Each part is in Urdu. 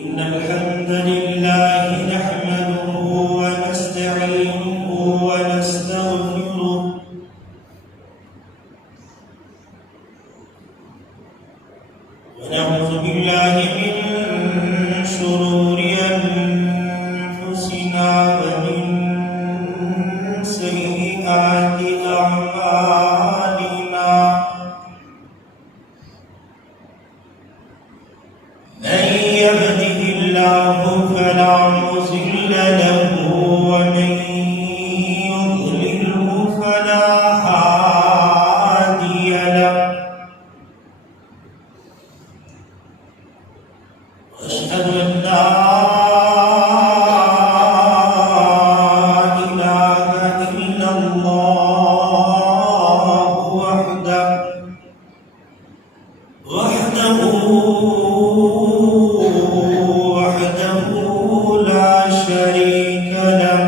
إن الحمد لله نحمده ونستعينه ونستغفره ونعوذ بالله من شرور أنفسنا ومن سيئات أعمالنا من يهده الله فلا مضل له ومن يضلله فلا هادي له وأشهد أن لا إله إلا الله وحده لا شريك له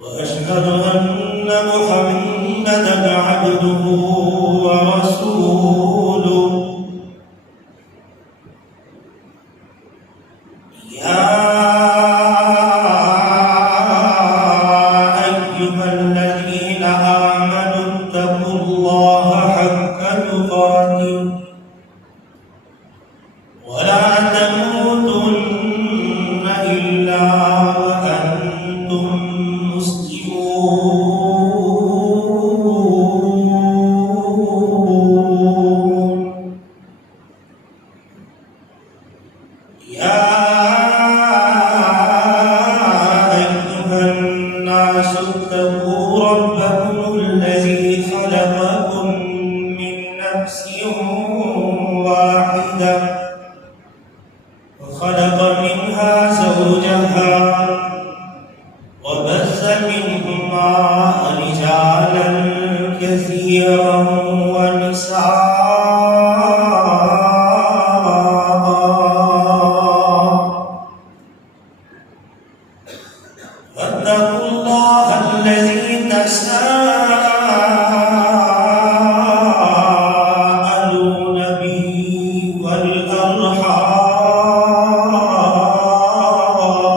وأشهد أن محمدًا عبده ورسوله يا أيها الذين آمنوا اتقوا الله حق تقاته ولا تموتن إلا وأنتم مسلمون يا أيها الناس اتقوا ربكم الذي خلقكم من نفس واحدة وخلق منها زوجها وبث منهما رجالا كثيرا ونساء واتقوا الله الذي تساءلون به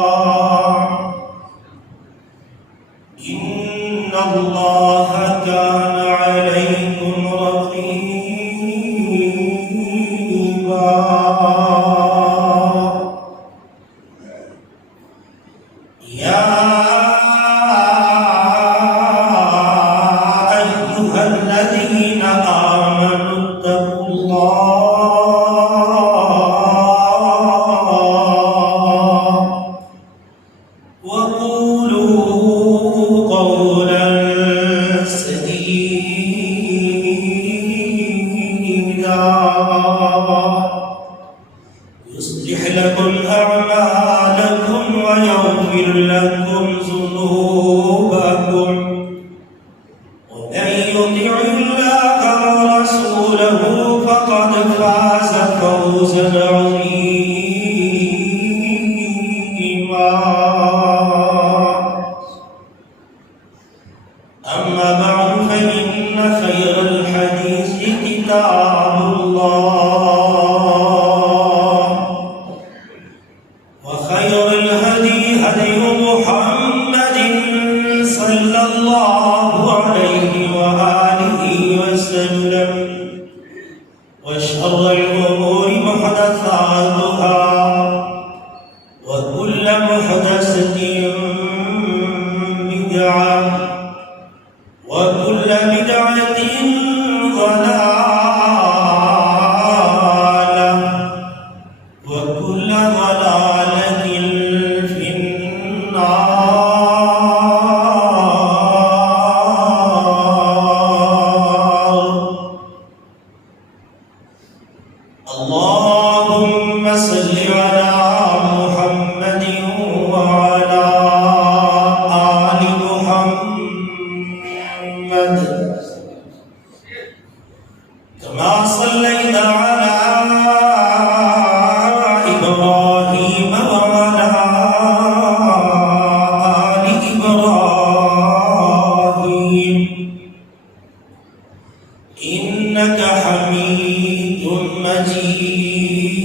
والأرحام إن الله كان عليكم رقيبا يا أيها الذين آمنوا اتقوا الله وقولوا قولا سديدا يصلح لكم أعمالكم ويغفر لكم ذنوبكم ومن يطع الله ورسوله فقد فاز فوزا عظيما أما بعد فإن خير الحديث كتاب الله وخير الهدي هدي محمد صلى الله عليه وآله وسلم وشر الأمور محدثاتها وكل محدثة بدعة وكل بدعة ضلالة وكل ضلالة في النار اللهم صل على محمد وعلى آل محمد كما صليت على إبراهيم وعلى آل إبراهيم إنك حميد مجيد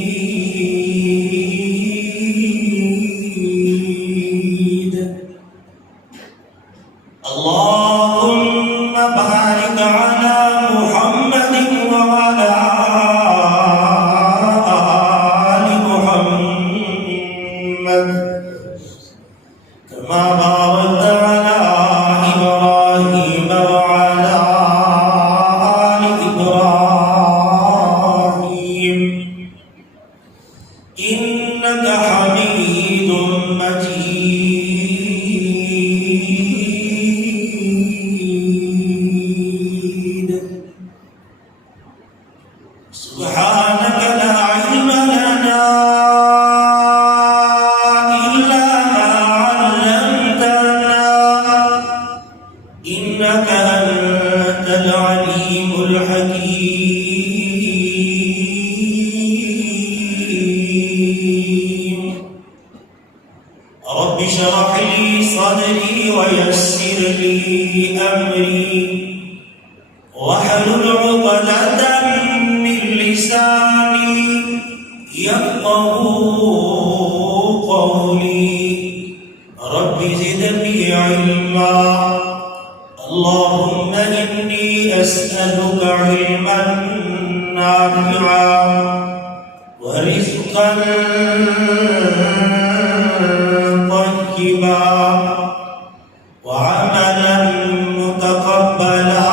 بلساني يفقهوا قولي رب زدني علما اللهم إني أسألك علما نافعا ورزقا طيبا وعملا متقبلا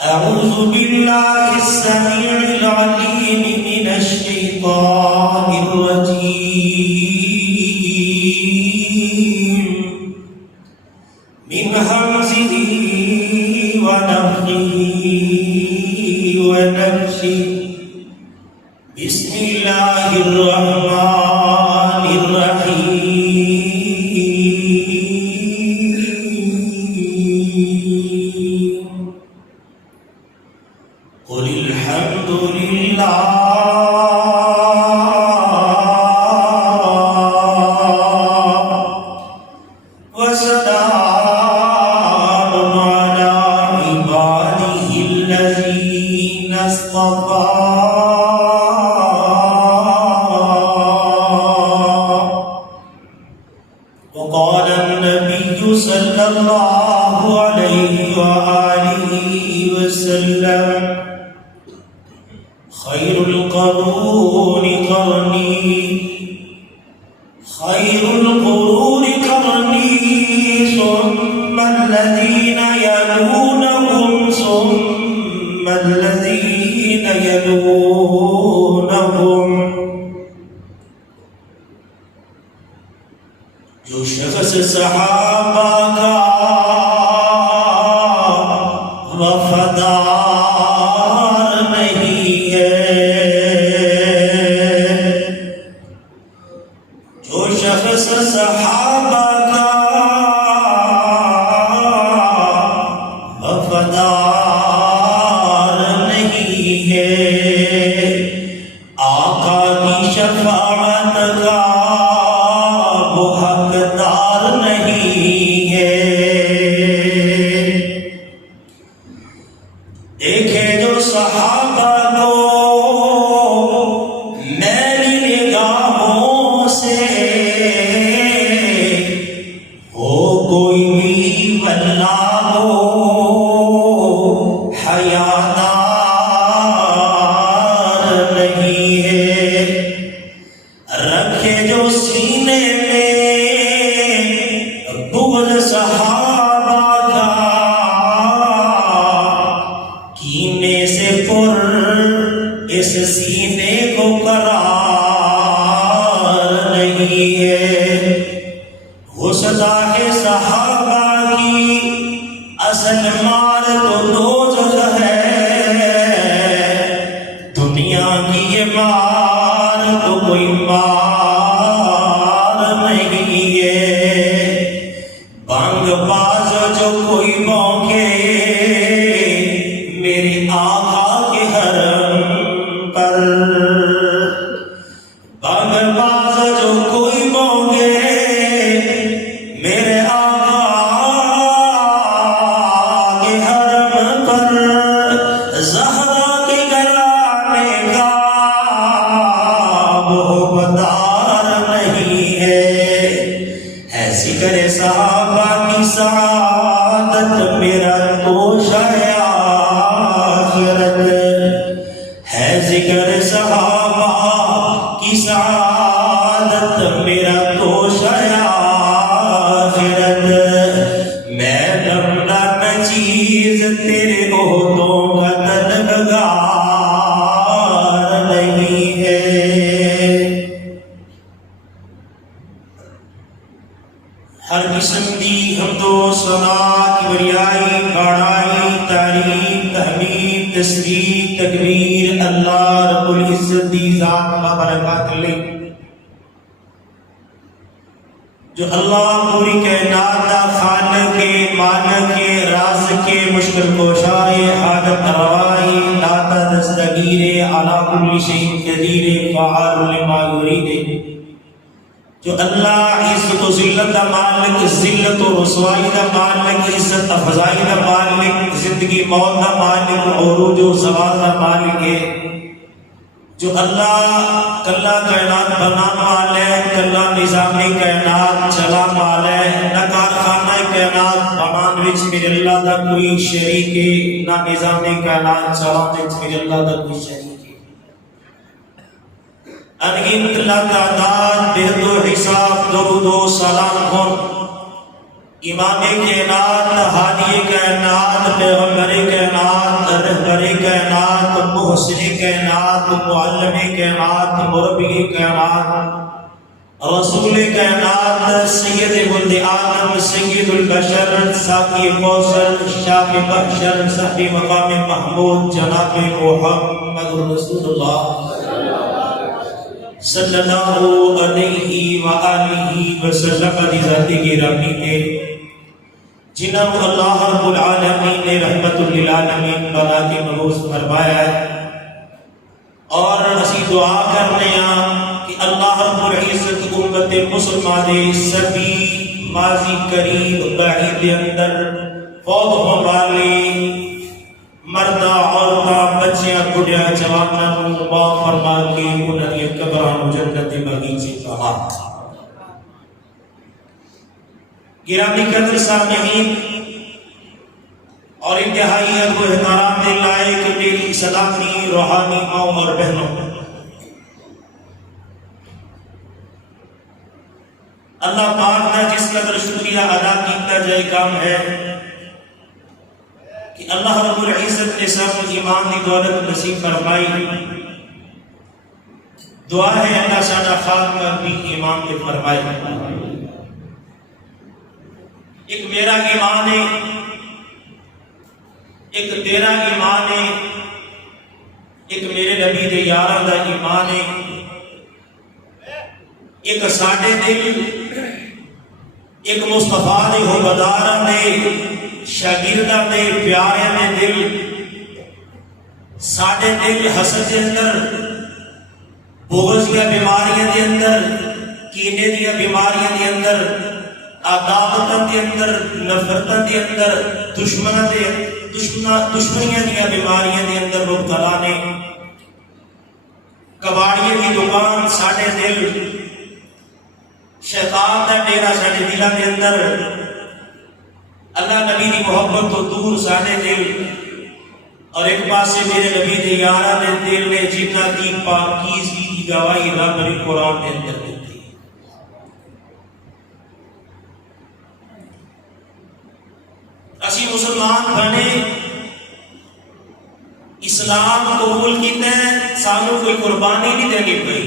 أعوذ بالله السميع العليم من الشيطان الرجيم من همزه ونفخه ونفسه بسم الله الرحمن الرحيم قل الحمد لله وسلام على عباده الذين اصطفى وقال النبي صلى الله عليه وآله وسلم خير القرون قرني خير القرون قرني ثم الذين يلونهم ثم الذين يلونهم جو شخص صحابہ کا وفادار نہیں ہے جو شخص صحابہ کا وفادار نہیں ہے آقا کی شفاعت کا وہ حقدار نہیں ہے دیکھے جو صحابہ کو میری نگاہوں سے ہو کوئی بھی واللہ ہو حیادار نہیں ہے رکھے جو سینے میں بغض صحابہ کا کینے سے پر اس سینے کو قرار نہیں ہے غصہ ہے صحابہ کی اصل مار تو دوزخ ہے دنیا کی یہ مار تو کوئی مار نہیں ہے بانگ باز جو کوئی موقع میرے آقا کے حرم پر بانگ باز جو کوئی موقع میرے آقا کے حرم پر زہرا کے گھرانے کا وہ بدار نہیں ہے ذکر صحابہ کی سعادت میرا توشہ آخرت ہے ذکر صحابہ کی سعادت میرا توشہ آخرت میں بننا نہ چیز تیرے عہدوں کا طلبگار نہیں ہے ہر قسم کی حمد و ثنا کبریائی بڑائی تعریف تحمید تسبیح تکبیر اللہ رب العزت دی ذات کا برکات لے جو اللہ پوری کائنات کا خالق کے مالک کے رازق کے مشکل کوشائے حاجت روائی لاتا دستگیر علی کل شیء قدیر فعال لما یرید جو اللہ عزت و ذلت دا مالک، ذلت و رسوائی دا مالک، عزت افزائی دا مالک، زندگی موت دا مالک، عروج و زوال دا مالک ہے، جو اللہ کلا کائنات بنانے والا ہے، کلا نظامی کائنات چلانے والا ہے، نہ کارخانہ کائنات بنانے وچ میرے اللہ دا کوئی شریک ہے، نہ نظامی کائنات چلانے وچ میرے اللہ دا کوئی شریک ہے۔ انگنت تعداد بے دو حساب درود و سلام ہوں امام کائنات، ہادی کائنات، پیغمبر کائنات، رہبر کائنات، محسن کائنات، معلم کائنات، مربی کائنات، رسول کائنات، سید ولد آدم، سید البشر، ساقی کوثر، شافع محشر، صاحب مقام محمود، جناب محمد رسول اللہ صلی اللہ علیہ وآلہ وسلم دی ذاتی گرامی ہے، جنہوں کو اللہ رب العالمین نے رحمت للعالمین بنا کے مبعوث فرمایا ہے، اور اسی دعا کرنے ہیں کہ اللہ رب العزت امت مسلمہ دے سبھی ماضی قریب بعید اندر فوت ہونے والے مردہ عورتاں بچیاں بڑھیاں جواناں معاف فرما کے انہاں دی قبراں جنت بغیچے کہا۔ گرامی قدر سامعین اور انتہائی ادب و احترام دے لائق میری اسلامی روحانی ماؤں اور بہنوں، اللہ پاک کا جس قدر شکریہ ادا کیتا جائے کام ہے کہ اللہ رب العزت نے سب ایمان کی دولت نصیب فرمائی۔ دعا ہے اللہ ساڈا خاتمہ بھی ایمان پہ فرمائے۔ ایک میرا ایمان ہے، ایک تیرا ایمان ہے، ایک میرے نبی دے یاراں دا ایمان ہے، ایک ساڈے دل، ایک مصطفیٰ دے حبداراں دے، شاگرداں دے، پیاریاں دے دل، ساڈے دل حسد دے اندر، بغض دیا بیماریاں دے اندر، کینے دیا بیماریاں دے اندر، عداوتاں دے اندر، نفرتاں دے اندر، دشمنیاں دیا بیماریاں دے اندر مبتلا نے۔ کباڑیے کی دکان ساڈے دل، شیطان دا ڈیرا ساڈے دلاں دے اندر، اللہ نبی دی محبت تو دور ساڈے دل، اور ایک پاسے میرے نبی دے یاراں دے دل میں جنہ دی پاکیزگی کی گواہی رب نے قرآن کے اندر دیتی۔ اسی مسلمان بنے، اسلام قبول کیتے ہیں، سانوں کوئی قربانی نہیں دینی پئی،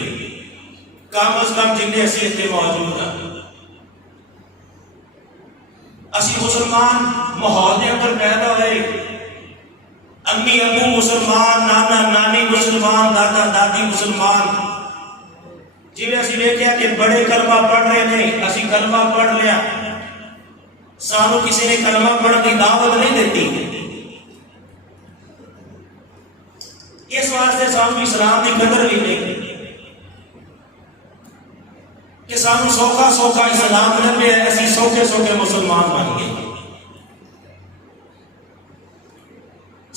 کم از کم جنہیں اسی اتنے موجود ہیں۔ اسی مسلمان ماحول کے اندر پیدا ہوئے، امی ابو مسلمان، نانا نانی مسلمان، دادا دادی مسلمان، جی میں اسی دیکھا کہ بڑے کلمہ پڑھ رہے نہیں، اسی کلمہ پڑھ لیا، سانو کسی نے کلمہ پڑھ کی دعوت نہیں دیتی۔ اس واسطے سانو اسلام کی قدر بھی نہیں کہ سانو سوکھا سوکھا اسلام نہ پہ ایسی سوکھے سوکھے مسلمان بن گئے۔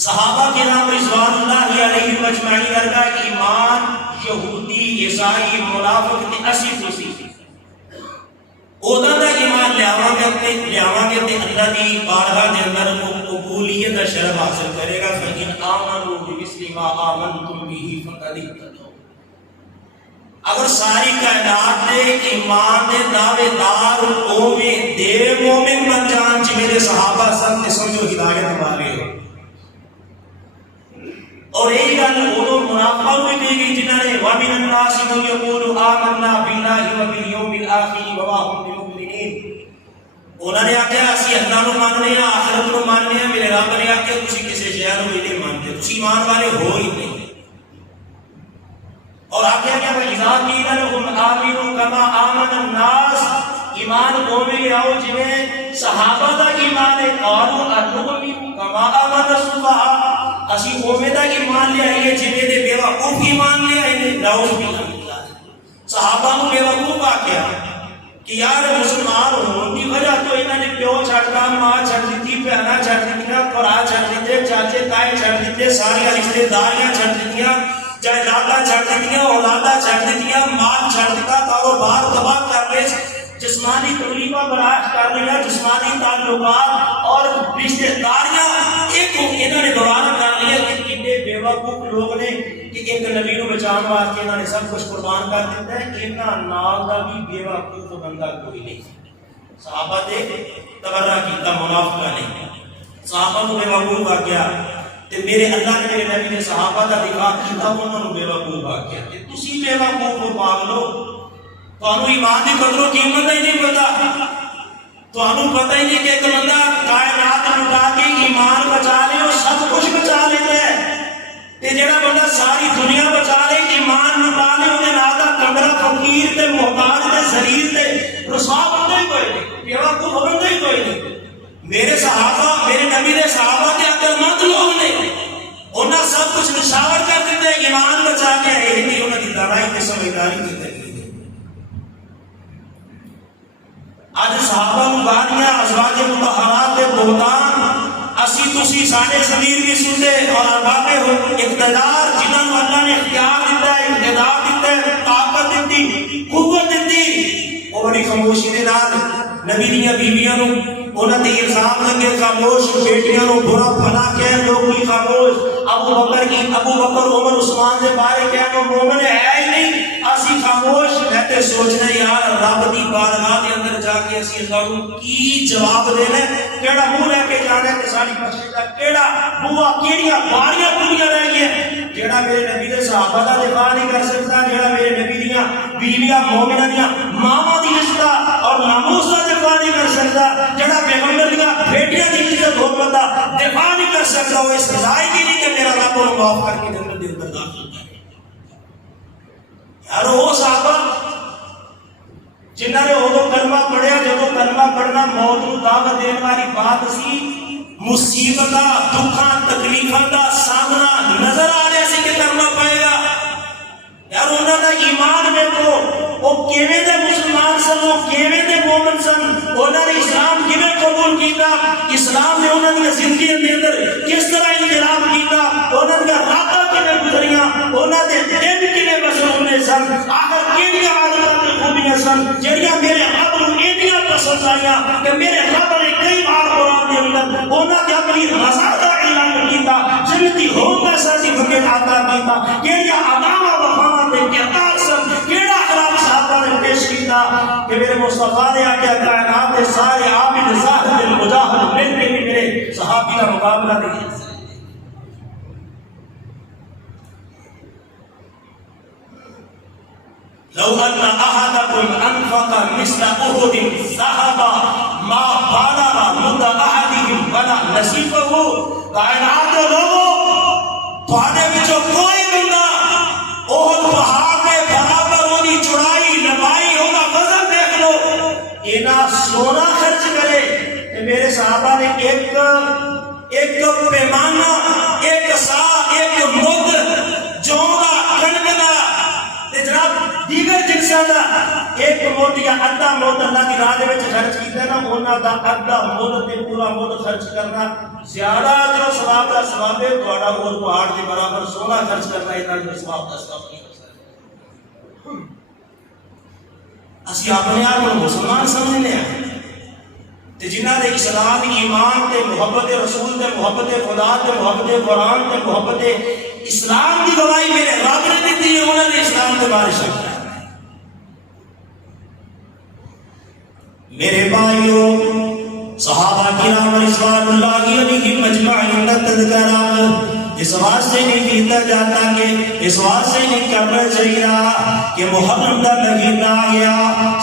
صحابہ کرام رضوان اللہ علیہ مجمعین ارگا ایمان یہودی عیسائی منافق تے اسی خوشی اوہداں دا ایمان لیاواں گے تے اللہ دی بارگاہ دے اندر قبولیت دا شرف حاصل کرے گا۔ فَإِنْ آمَنُوا بِمِثْلِ مَا آمَنْتُمْ بِهِ فَقَدِ اهْتَدَوْا۔ اگر ساری کائنات دے ایمان دے دعوے دار قومیں دے مومن بن جان جی میرے صحابہ سب نے سمجھو ہدایت والے ہو، اور یہی گل وہ منافقوں میں کہی گئی جنہوں نے وَمِنَ النَّاسِ مَن يَقُولُ آمَنَّا بِاللَّهِ وَبِالْيَوْمِ الْآخِرِ وَمَا هُمْ بِمُؤْمِنِينَ۔ انہوں نے آخیا اسی اللہ نو ماننے ہیں، آخرت نو ماننے ہیں، میرے رب نے آخیا تسی کسی شے نو نہیں مانتے، تسی ایمان والے ہو ہی نہیں۔ اور آخیا کیا وَإِذَا قِيلَ لَهُمْ آمِنُوا كَمَا آمَنَ النَّاسُ، ایمان قومیں لے آؤ جویں صحابہ دا ایمان ہے، قالوا أَنُؤْمِنُ كَمَا آمَنَ السُّفَهَاءُ، اسی قومیں دا ایمان لے آئیے جویں دے بیوقوف ایمان لے آئے، نعوذ باللہ۔ صحابہ نو بیوقوف آخیا، کہ یار مسلمان ہونے کی وجہ تو انہوں نے پیو چھڑتا، ماں چھڑ دیتی، بہناں چھڑ دیتی، پرا چھڑ دیتے، چاچے تائے چھڑ دیتے، ساری رشتے داریاں چھڑ دیتی، جائیداداں چھڑ دیتی، اولاداں چھڑ دیتی، مال چھڑ دیتا، کاروبار تباہ کر لے، جسمانی تکلیفاں برداشت کر لیا، جسمانی تعلقات اور رشتے داریاں ایک انہوں نے گوارا کر لیا کہ کتنے بیوقوف لوگ نے کہ ایک نبی کو بچانے واسطے انہوں نے سب کچھ قربان کر دیتا ہے. انہاں نال دا بھی بیوقوف بندہ کوئی نہیں. صحابہ تے تبرہ کیتا، منافقہ نہیں. صحابہ کو بیوقوف آ گیا تے میرے اللہ نے میرے نبی نے صحابہ دا دفاع کیتا، انہوں نے بیوقوف آ گیا تے تسی بیوقوف ہو پاگلو. تانوں ایمان دی قدر و قیمت ہی نہیں پتا. تانوں پتہ ہی نہیں کہ ایک بندہ کائنات لٹا کے ایمان بچا لے اور سب کچھ بچا لیتا ہے، تے جڑا بندہ ساری دنیا بچا لے ایمان لٹا لے اودے نال دا کنگرا فقیر تے محتاج تے ذلیل تے رسوا بندہ ہی کوئی نہیں، بیوقوف بندہ ہی کوئی نہیں. میرے صحابہ، میرے نبی دے صحابہ تے عقل مند لوگ نے، انہاں سب کچھ نشاور کر دیتے ایمان بچا کے. یہ نہیں انہاں دی دانائی تے سمجھداری کی تکلیف. آج صحابہ کو گالیاں، ازواج مطہرات دے بہتان اسی تسی ساڈے ضمیر بھی سنتے اور ارباب اقتدار جنہاں نوں اللہ نے اختیار دیتا ہے، اقتدار دیتا ہے، طاقت دیتی، قوت دیتی، وہ بڑی خاموشی دے نال نبی دیاں بیویاں نوں انہاں تے الزام لگے خاموش، بیٹیاں نوں برا بھلا کہہ لوگ کی خاموش. ابو بکر عمر عثمان دے بارے کہہ کہ مومن ہے ہی نہیں، اسی خاموش رہتے سوچنا یار رب دی بارگاہ دے اندر جا کے اسی اللہ نوں کی جواب دینا، کیڑا منہ لے کے جانا ہے کہ ساری بخشش دا کیڑا بوا کیڑیاں باریاں پوریاں رہ گئیں. جیڑا میرے نبی دے صحابہ دا دفاع نہیں کر سکتا، جیڑا میرے نبی دیاں بیویاں مومنہ دیاں ماواں دی عزت اور ناموس دا دفاع نہیں کر سکتا، جیڑا پیغمبر دیاں بیٹیاں دی عزت ہو بندہ دفاع نہیں کر سکتا، وہ اس رضائی کی نہیں کہ میرا رب انہوں معاف کر کے جنت دے اندر داخل کرے. یار وہ صحابہ جنہاں نے وہ کلمہ پڑھیا، جب کلمہ پڑھنا موت کو دعوت دینے والی بات سی، مصیبتاں دکھاں تکلیفاں دا سامنا نظر آ رہا سی کہ کرنا پائے گا. یار انہاں دا ایمان دیکھو، وہ کیویں دے مسلمان سن، وہ کیویں دے مومن سن، انہاں نے اسلام کیویں قبول کیتا، اسلام نے انہاں دی زندگی دے اندر کس طرح انقلاب کیتا، انہاں دی راتاں کیویں گزریاں، انہاں دے دن کیویں بسر ہونے سن، آخر کیڑیاں عادتاں تے خوبیاں سن جڑیاں میرے رب نوں ایڈیاں پسند آئیاں کہ میرے رب نے کئی بار قرآن دے اندر انہاں دے اپنی رضا دا اعلان کیتا، جنتی ہون دا سرٹیفکیٹ عطا کیتا. کیڑیاں اداواں وفاواں تے کردار سن، کیڑا اخلاق صحابہ نے پیش کیتا کہ میرے مصطفیٰ نے آگیا کائنات دے سارے عابد زاہد المجاہد مل کے بھی میرے صحابی کا مقابلہ نہیں. لو ان احدکم انفق مثل احد ذهبا ما بلغ مد احدهم ولا نصیبہ. کائنات کے لوگوں تھوڑے وچوں کوئی بندہ احد پہاڑ کے برابر ہوئی چوڑائی لمبائی ہوگا وزن دیکھ لو اینا سونا خرچ کرے کہ میرے صحابہ نے ایک پیمانہ، ایک سا، ایک مد جوڑا کنگنا جناب دیگر جنساں دا ایک مد یا ادھا مد اللہ کی راہ وچ خرچ کیتا نا، انہاں دا ادھا مد تے پورا مد خرچ کرنا زیادہ اجر و ثواب دا ثواب ہے. تہاڈا اور پہاڑ کے برابر سونا خرچ کرنا اتنا جو ثواب دا ثواب نہیں. اسی اپنے آپ کو مسلمان سمجھنے ہیں تے جنہاں دے اسلام ایمان تے محبت رسول تے محبت خدا تے محبت قرآن تے محبت اسلام کی گواہی میرے رب نے دیتی ہے، انہوں نے اسلام کے بارے میں. میرے بھائیوں صحابہ کرام رضوان اللہ علیہم اجمعین کا تذکرہ اس واسطے نہیں کیتا جاتا کہ اس واسطے نہیں کرنا چاہیے کہ محرم کا مہینہ آ گیا،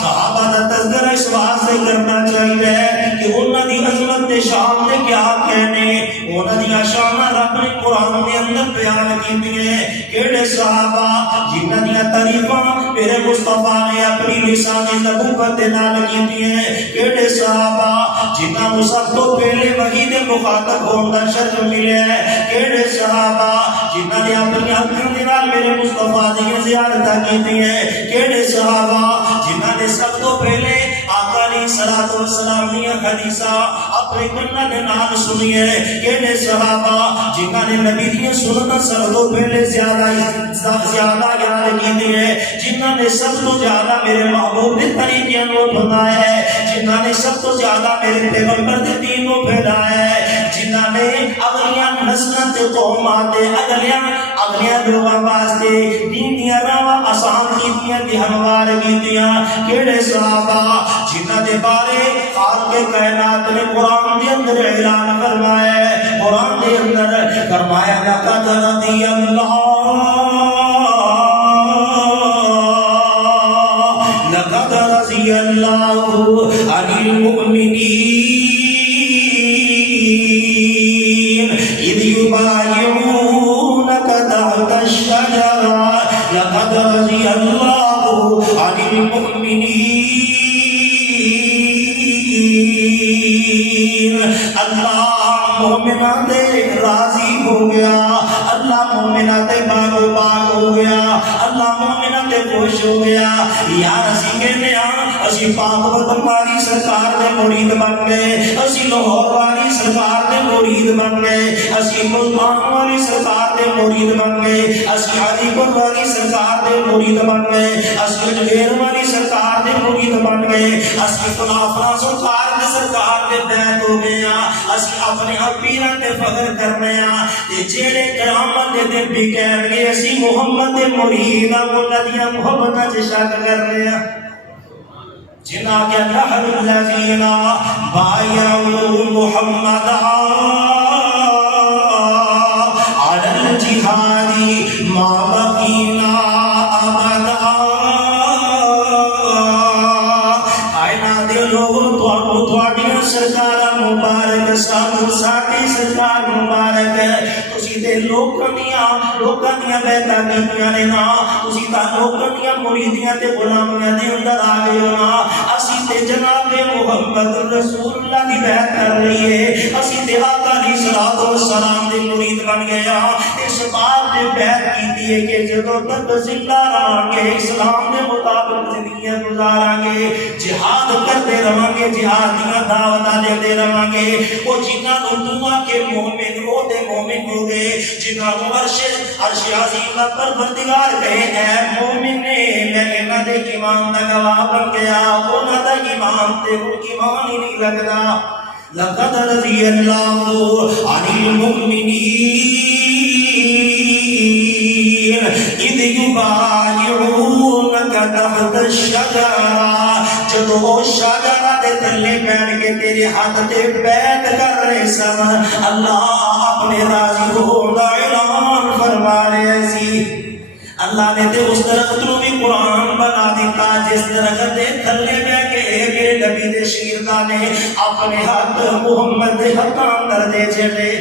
صحابہ کا تذکرہ اس واسطے کرنا چاہیے کہ انہاں دی عظمت تے شان تے کیا کہنے، انہاں دی شان رب نے قرآن دے اندر بیان کیتی ہے. کیڑے صحابہ جنہاں دی تعریفاں میرے مصطفیٰ نے اپنی لسان نبوت دے نال کیتی ہے، کیڑے صحابہ جنہاں نوں سب تو پہلے وحی دے مخاطب ہون دا شرف ملیا ہے، کیڑے صحابہ جنہاں نے اپنی اکھاں دے نال میرے مصطفیٰ دی زیارت کیتی ہے، کیڑے صحابہ جنہاں نے سب تو پہلے علیہ الصلوۃ والسلام نے حدیثاں اپنے کناں دے نال سنی ہے کہ صحابہ جنہاں نے نبی دی سنت سب تو پہلے زیادہ یاد کی ہے، جنہاں نے سب تو زیادہ میرے محبوب کے طریقے کو اپنایا ہے، جنہاں نے سب تو زیادہ میرے پیغمبر کے دین کو پھیلایا ہے، جنہاں نے اگلیاں نسلاں تے قوماں تے اگلیاں لوگاں واسطے دین دیاں راہاں آسان کیتیاں تے ہموار کیتیاں، کیڑے صحابہ جنہاں دے بارے خالق کائنات نے قرآن دے اندر اعلان فرمایا ہے، قرآن دے اندر فرمایا لقد رضی اللہ لقد رضی اللہ عن المؤمنین اذ یبایعونک تحت الشجرہ لقد رضی اللہ عن المؤمنین اللہ مومنہ تے راضی ہو گیا، اللہ مومنہ تے باغو باغ ہو گیا، اللہ مومنہ تے خوش ہو گیا۔ یار اسی کہنے اسی پاک وطن والی سرکار دے مرید بن گئے، اسی لاہور والی سرکار دے مرید بن گئے، اسی ملتان والی سرکار دے مرید بن گئے، اسی علی پور والی سرکار دے مرید بن گئے، اسی اجمیر والی سرکار دے مرید بن گئے، اسی خلافہ سرکار دے بیعت ہو گئے، اسی اپنے پیراں تے فخر کرنے تے جڑے قیامت دے دن بھی کہن گے اسی محمد دے مرید انہاں دی محبت وچ شک کرنے جنہاں کے نحن الذین بایعوا محمد علی الجہاد ما بقینا ابدا۔ کائنات دے لوگوں تواڈیاں سرکار مبارک ساڈی سرکار مبارک تسی تے لوکاں دیاں بیعتاں کیتیاں نے نا، تسی تاں لوکاں دیاں مریدیاں تے غلامیاں دے اندر آ گئے ہو نا، اسی تے جناب محمد رسول اللہ دی بیعت کر رہی ہے، اسی تے آقا علیہ الصلوۃ والسلام دے مرید بن گئے ہاں، اس بات تے بیعت کیتی ہے کہ جدوں تک زندہ رہاں گے اسلام دے مطابق زندگیاں گزاراں گے، جہاد کرتے رہاں گے، جہاد دیاں دعوتاں دیندے رہاں گے، او جنہاں نوں دعا کے مومن او تے مومن ہو گئے، جنہاں نوں عرش عظیم دا پروردگار کہے اے مومن نے میں انہاں دے ایمان دا گواہ بن گیا، انہاں دا ایمان تے ایمان ہی نہیں لگدا۔ لقد رضی اللہ عن المؤمنین اذ یبایعونک تحت الشجرہ، جدو شجرہ دے تلے بیٹھ کے تیرے ہاتھ تے بیعت کر رہے سن، اللہ اپنے راضی ہون دا اعلان فرما رہے سی۔ اللہ نے تے اس درخت نو بھی قرآن بنا دیتا جس درخت دے تھلے بیٹھ کے میرے نبی دے شیردہ نے اپنے ہاتھ محمد دے ہتھاں اندر دے چھڑے،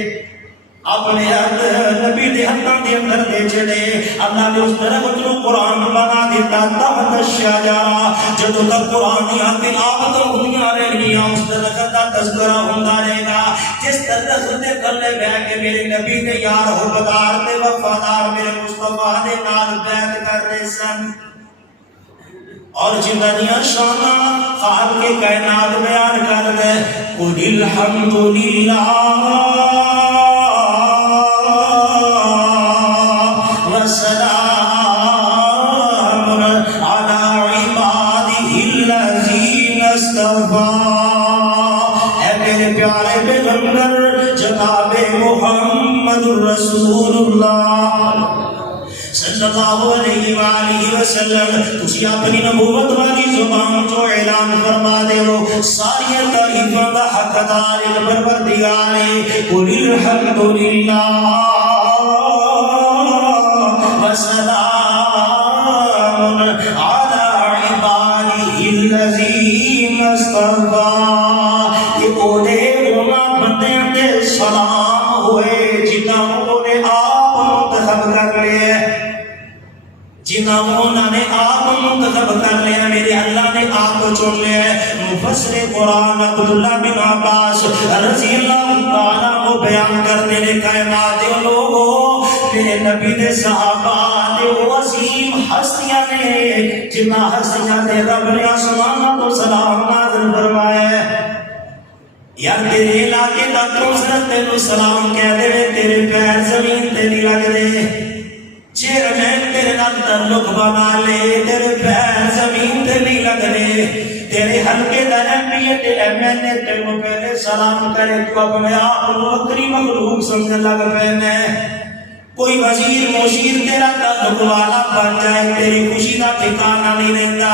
اپنے ہاتھ نبی دے ہتھاں دے اندر دے چھڑے، اللہ نے اس درخت نو قرآن بنا دیتا تحت الشجرہ، جدوں تک قرآن دی تلاوت ہوندیاں رہنگیاں اس درخت دا تذکرہ ہوندا رہے گا، جس درخت دے تھلے بیٹھ کے میرے نبی دے یار حبدار تے وفادار میرے مصطفیٰ دے نال بیعت کر رہے سن، اور جنہاں دیاں شاناں خالق کائنات بیان کر دے قل الحمدللہ وسلام علی عبادہ الذین اصطفیٰ۔ اے میرے پیارے پیغمبر جناب محمد رسول اللہ صلی اللہ علیہ وآلہ وسلم، تسی اپنی نبوت والی زبان جو اعلان فرما دے ہو ساری تعریفاں دا حقدار پروردگار قل الحمدللہ وسلام علی عبادہ الذین اصطفیٰ۔ یہ بولے انہاں بندیاں دے سلام ہوئے جنہاں نے آپ منتخب کر لیا، جنہوں نے آپ منتخب کر لیا، میرے اللہ نے آپ کو چن لیا۔ مفسر قرآن عبداللہ بن عباس رضی اللہ تعالیٰ کو بیان کرتے ہیں کائنات لوگوں میرے نبی دے صحابہ دے وہ عظیم ہستیاں نے جنہ ہستیاں دے رب نے آسماناں تو سلام نازل فرمایا ہے. یار تیرے علاقے دا کوثر تینوں سلام کہہ دے تیرے پیر زمین تے نہیں لگ دے. چیئرمین تیرے نال تعلق بنا لے تیرے پیر زمین تے نہیں لگ دے. تیرے حلقے دا ایم پی اے تے ایم این اے تینوں پہلے سلام کرے تو اپنے آپ وکری مخلوق سمجھ لگ پینے. کوئی وزیر مشیر تیرا تعلق والا بن جائے تیری خوشی دا ٹھکانہ نہیں رہتا.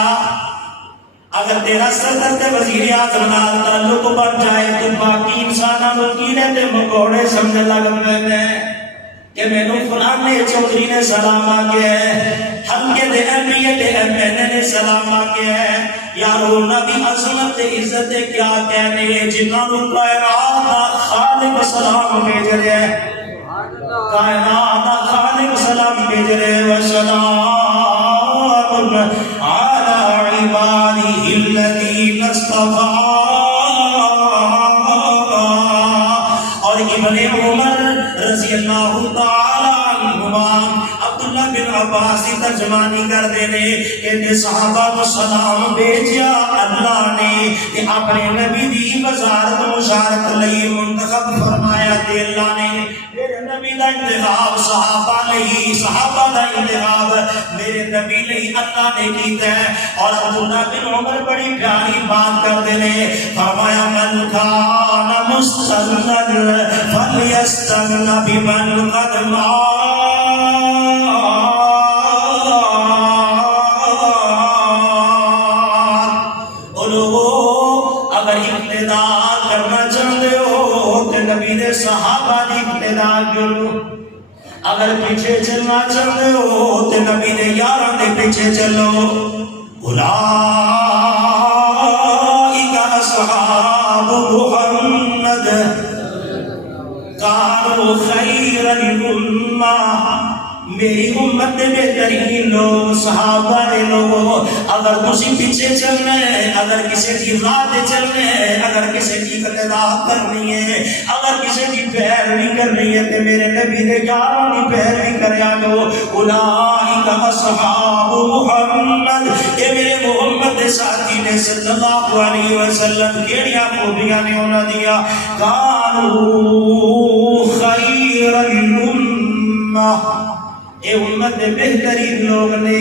اگر تیرا صدر تے وزیر اعظم نال تعلق بن جائے تو باقی انساناں نوں کیڑے تے مکوڑے سمجھ لگ پینے کہ مینوں فلانے چودھری نے سلام آکھیا ہے حلقے دے ایم پی اے تے ایم این اے نے سلام آکھیا ہے. یارو انہاں دی عظمت تے عزت تے کیا کہنے جنہاں نوں کائنات دا خالق سلام بھیج رہا ہے. کائنات دا خالق سلام بھیج رہا ہے. وسلام علی عبادہ الذین اصطفیٰ. اور ابن عمر رضی اللہ تعالی عنہما عبداللہ بن عباس کی ترجمانی کر دینے کہ صحابہ کو سلام بھیجیا اللہ نے کہ اپنے نبی دی وزارت مشارت لئی منتخب فرمایا تے اللہ نے میرے نبی دا انتخاب صحابہ لئی صحابہ دا انتخاب میرے نبی لئی اللہ نے کیتا ہے. اور عبداللہ بن عمر بڑی پیاری بات کر دینے فرمایا من کان مستغنن فلیستغن بمن قد صحابہ دی ابتدا کرو. اگر پیچھے چلنا چاہتے ہو تو نبی دے یاراں دے پیچھے چلو. اولئک اصحاب محمد کانوا خیر الامہ. میری امت میں بہترین لوگ صحابہ نے لوگ. اگر کسی پیچھے چلنا ہے اگر کسی کی راہ چلنا ہے اگر کسی کی اقتدا کرنی ہے اگر کسی کی پیروی کرنی ہے تو میرے نبی نے یاراں کی پیروی کریا گو. اولئک اصحاب محمد. اے میرے محمد دے ساتھی نے صلی اللہ علیہ وسلم کیڑیاں خوبیاں نے انہاں دیا کانوا خیر الامہ. اے امت دے بہترین لوگ نے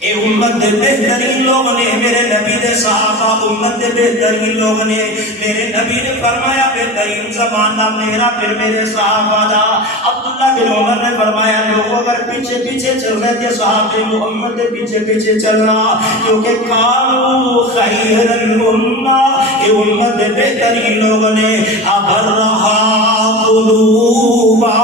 اے امت دے بہترین لوگ نے میرے نبی دے صحابہ امت دے بہترین لوگ نے. میرے نبی نے فرمایا بہترین زمانہ میرا پھر میرے صحابہ دا. عبداللہ بن عمر نے فرمایا لوگ اگر پیچھے پیچھے چل رہے تھے صحابہ محمد دے پیچھے پیچھے چلنا کیونکہ کانوا خیر الامہ. اے امت دے بہترین لوگ نے ابرہا قلوبا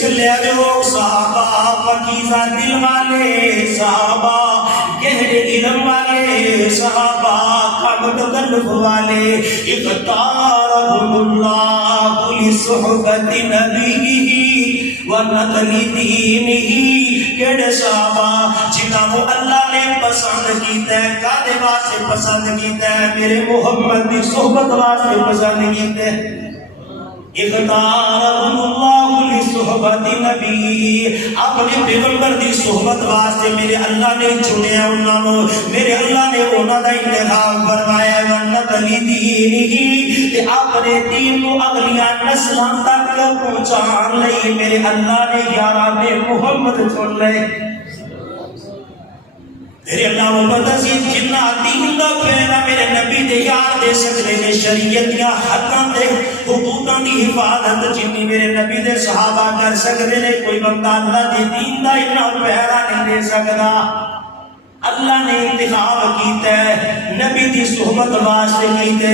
چلے جو صحابہ پاکیزہ دل والے صحابہ گہرے علم والے صحابہ کم تکلف والے. اختارهم اللہ لصحبت نبیہ ونقل دینہ. کیڑے صحابہ جنہاں کو اللہ نے پسند کیتا ہے کادے واسطے پسند کیتا ہے میرے محمد کی صحبت واسطے پسند کیتا ہے. اختارهم اللہ لصحبت نبی. اپنے پیغمبر دی صحبت واسطے میرے اللہ نے چنیا انہاں نوں میرے اللہ نے انہاں دا انتخاب فرمایا. ونقل دینہ تے اپنے دین کو اگلیاں نسلاں تک پہنچان لئی میرے اللہ نے یاراں نے محمد چن لے. میرے اللہ و بردسی جنہ دین دا پہنا میرے نبی دے یار دے سکتے نے شریعت یا حقاں دے حقوقاں دی حفاظت جنی میرے نبی دے صحابہ کر سکتے نے کوئی بندہ اللہ دے دین دا اتنا پہرا نہیں دے سکتا. اللہ نے انتخاب کیتا ہے نبی دی صحبت واسطے کیتے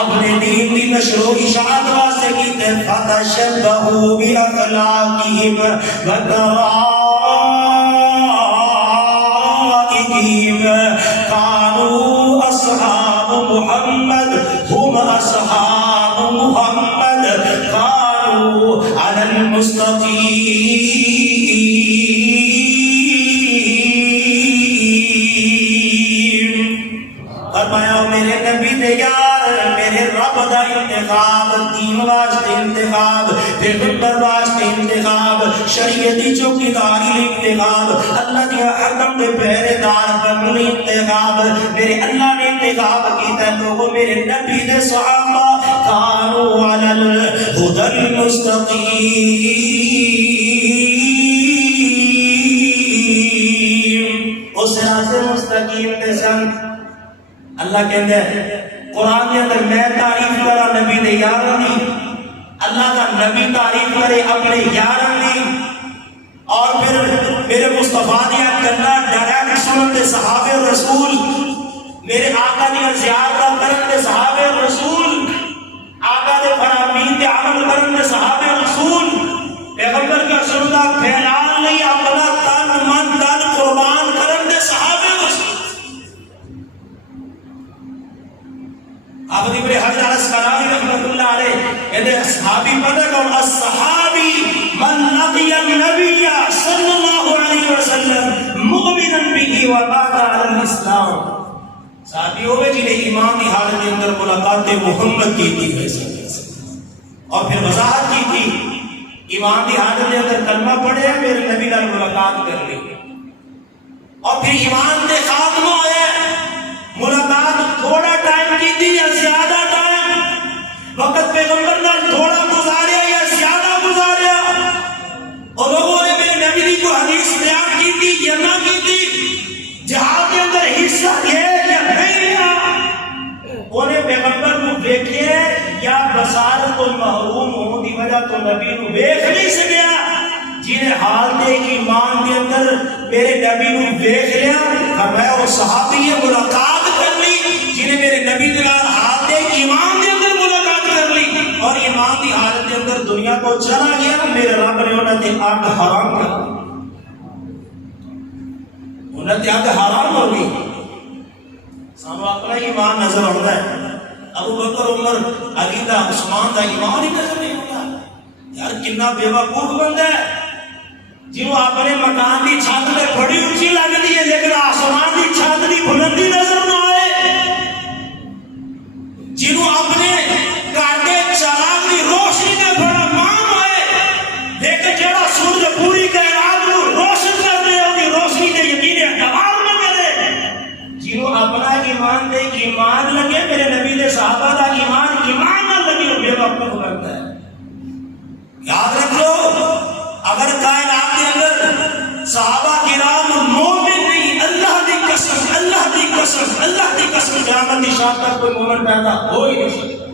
اپنے دین دی نشر و اشاعت واسطے کیتے. فتشبہوا باخلاقہم وترائبہم کانوا اصحاب محمد ہم اصحاب محمد کانوا علی المستقیم۔ فرمایا میرے نبی دے یار میرے رب دا انتخاب، دین واسطے انتخاب، پیغمبر واسطے انتخاب، شریعت دی چوکیداری لئی انتخاب، اللہ دی حکم دے پہرے دار بننے لئی انتخاب، میرے اللہ نے انتخاب کیتا ہے لوگوں میرے نبی دے صحابہ کانوا علی الہدی المستقیم، اس راز مستقیم دے سن۔ اللہ کہندے قرآن کے اندر میں تعریف کرا نبی دے یاراں دی، اللہ کا نبی تعریف کرے اپنے یاراں دی، اور پھر میرے مصطفیٰ دیا گلاں ڈائریکٹ سنن دے صحابہ رسول، میرے آقا دیا زیارت کرن دے صحابہ رسول، آقا دے فرامین دے عمل کرن دے صحابہ رسول، پیغمبر کا سنت پھیلان لئی اپنا تن من دن قربان کرن دے صحابہ رسول۔ آپ ابن حجر الاسقلانی رحمۃ اللہ علیہ کہتے ہیں صحابی پتہ کون؟ الصحابی من لقی النبی صلی اللہ علیہ وسلم مؤمنا به ومات علی الاسلام، صحابی ہوئے جنہیں ایمان کی حالت کے اندر ملاقات محمد کی تھی اور پھر وضاحت کی تھی ایمان کی حالت کے اندر کلمہ پڑھے میرے نبی نال ملاقات کر لی، اور پھر ایمان دے خاتمہ ہوئے ملاقات تھوڑا ٹائم کی تھی یا زیادہ ٹائم، وقت پیغمبر نال تھوڑا گزاریا یا زیادہ گزاریا، اور لوگوں نے میرے نبی کو حدیث بیان کی تھی یا نہ کی تھی، جہاد کے اندر حصہ لیا یا نہیں لیا، انہیں پیغمبر کو دیکھے یا بصارت المحروم ہوں دی وجہ تو نبی کو دیکھ نہیں سکیا، جنہیں حال دے ایمان کے اندر میرے نبی کو دیکھ لیا فرمایا وہ صحابی ملاقات کر لی، جنہیں میرے نبی کے حال دے ایمان کے اندر ملاقات کر لی اور ایمان کی حالت کے اندر دنیا کو چلا گیا، میرے رب نے انہوں نے آگ حرام کر دی، انہوں نے آگ حرام ہو گئی۔ سانو اپنا ایمان نظر آتا ہے، ابو بکر عمر علی دا عثمان دا ایمان ہی نظر نہیں ہوتا، یار کتنا بے وقوف بندہ ہے جنہوں اپنے مکان کی چھت میں بڑی اونچی لگتی ہے لیکن آسمان کی چھت کی بلندی نظر نہ آئے، جنہوں اپنے گھر کے چراغ کی روشنی میں بڑا مان ہوئے لیکن جڑا سورج پوری کائنات کو روشن کر دے اور روشنی کے یقین اعتبار نہ کرے، جنہوں اپنا ایمان دے ایمان لگے میرے نبی دے صحابہ کا ایمان نہ لگے بے وقوف کرتا ہے۔ یاد رکھ لو اگر کائنات کے اندر صحابہ کرام مومن نہیں، اللہ دی قسم اللہ دی قسم اللہ دی قسم قیامت کی شام تک کوئی مومن پیدا ہو ہی نہیں سکتا۔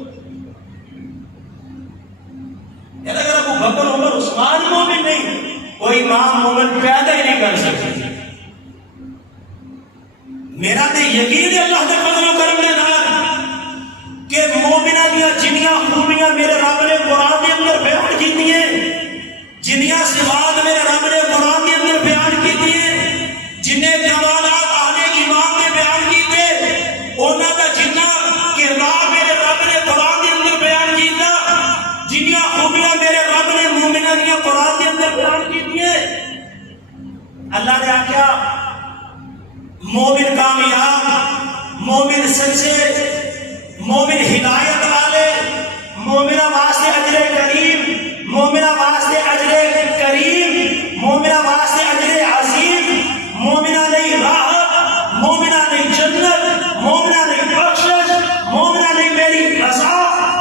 یعنی اگر ابو بکر عمر عثمان مومن نہیں کوئی امام مومن پیدا ہی نہیں کر سکتے۔ میرا تے یقین ہے اللہ دے فضل و کرم دے نال کہ مومنہ دیا جنیاں خوبیاں میرے رب نے قرآن کے اندر بیان کی دیئے، جنیاں صفات میرے رب نے قرآن کے اندر بیان کی دیئے، جنہیں کمالات آنے ایمان میں بیان کی دے، انہاں دا جنہ کردار میرے رب نے قرآن کے اندر بیان کی دا، جنیاں خوبیاں میرے رب نے مومنہ دیا قرآن کے اندر بیان کی دیئے۔ اللہ نے آکھیا مومن کامیاب، مومن سچے، مومن ہدایت والے، مومنہ واسطے اجر کریم، مومنہ واسطے اجر کریم، مومنہ واسطے اجر عظیم، مومنہ نہیں راحت، مومنہ نہیں جنت، مومنہ نہیں بخشش، مومنہ نہیں میری رضا،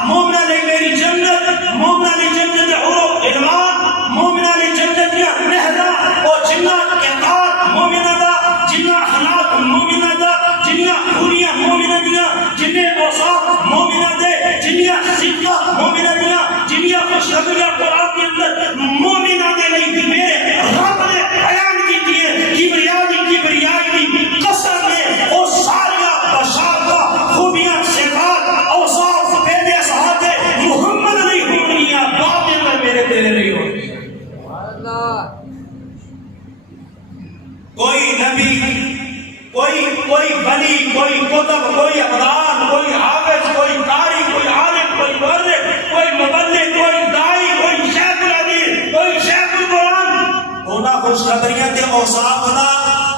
مومنہ نہیں میری جنت، مومنہ نہیں جنت حور و غلمان، مومنہ نہیں جنت یا مہرہ اور جنات اطاعت مومنہ دا، جنہ اخلاق مومنہ دا، جنہ خوریاں مومنہ دیا، جنہ اوصاف مومنہ دے، جنہ صفات مومنہ دیا، جنہ خوشخبریاں قرآن کے اندر مومنہ دے نہیں میرے رب نے بیان کی دیئے، کبریائی کی قسم میں او ساریہ بشارتہ خوبیاں صفات اوصاف پیدے صحابہ محمد نہیں ہونگیاں باطن میں میرے تیرے نہیں ہونگیاں۔ کوئی نبی، کوئی ولی، کوئی کتب، کوئی ابرار، کوئی حافظ، کوئی قاری، کوئی عالم، کوئی مورخ، کوئی مبلغ، کوئی داعی، کوئی شیخ الحدیث، کوئی اوصاف دا